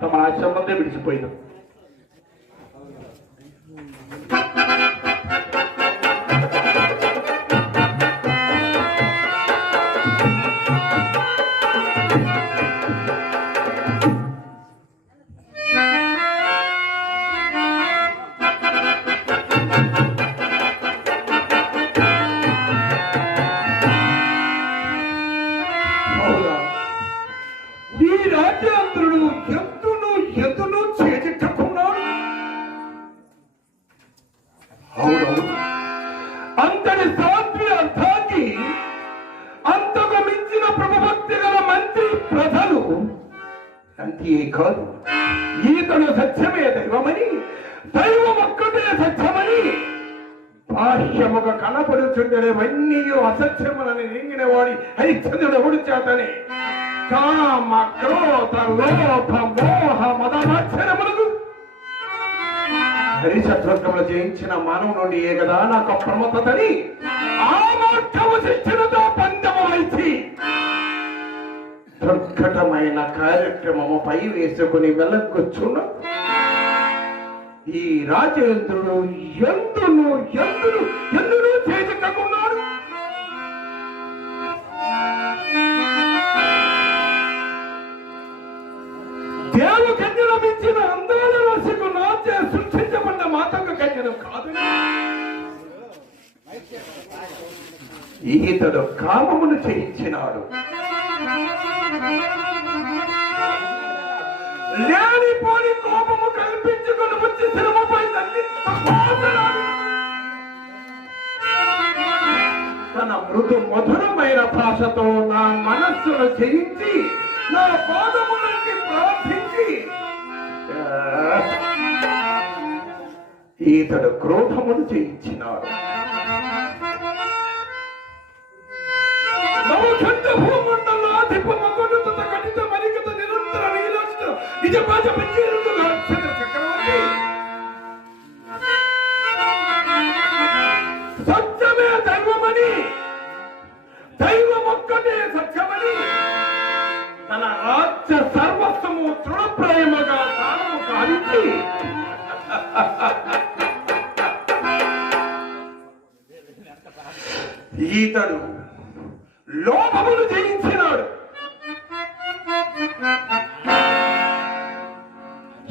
తమ ఆశ్రమంలో విడిచిపోయినాం. ఈ రాజ్యాంధ్రుడు ఎందును చేజిట్టుకున్నాడు. అవునవును, అంతటి సాధ్వి అర్థాన్ని అంతకు మించిన ప్రభుభక్తి గల మంత్రి ప్రజలు అంతే కాదు, ఈతడు సత్యమే దైవమని, దైవం ఒక్కటే సత్యమని బాహ్యముగా కనపడుచుండేవన్నీ అసత్యములని నింగిన వాడి హరిశ్చంద్రుడు ఎవడు చేతనే కామ క్రోధ లోభ మోహ మదమాచరములకు హరిశత్రుత్వములు జయించిన మానవు నుండి ఏ కదా నాకు ప్రమత్తని ఆ మార్గము శిక్షణతో పందము వైచి దుర్ఘటమైన కార్యక్రమముపై వేసుకుని వెళ్ళకొచ్చున్న ఈ రాజేంద్రుడు ఎందును చేసిట్టుకున్నాడు. దేవు కన్యల మించిన అందాల రాశికు నాచే సృష్టించబడ్డ మాతంగ కన్యను కాదు. ఈతడు కామమును చేయించినాడు. లేనిపోని కోపము కల్పించుకుని వచ్చి శ్రమపై తల్లి తన మృదు మధురమైన భాషతో నా మనస్సును జయించి నా పాదములకి ప్రార్థించి ఈతడు క్రోధమును జయించినాడు. సత్యమే దైవమని, దైవం ఒక్కటే సత్యమని తన రాజ్య సర్వస్వము తృణప్రాయముగా దానము కావించి ఈతడు లోభమును జయించినాడు.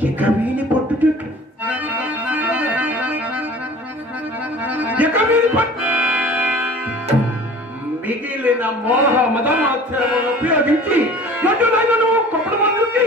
ఇక వీని పట్టుచెట్లు, ఇక వీని పట్టు మిగిలిన మోహ మదమాచరణను ఉపయోగించి ఎటునైనను కొప్పుడు మందుకి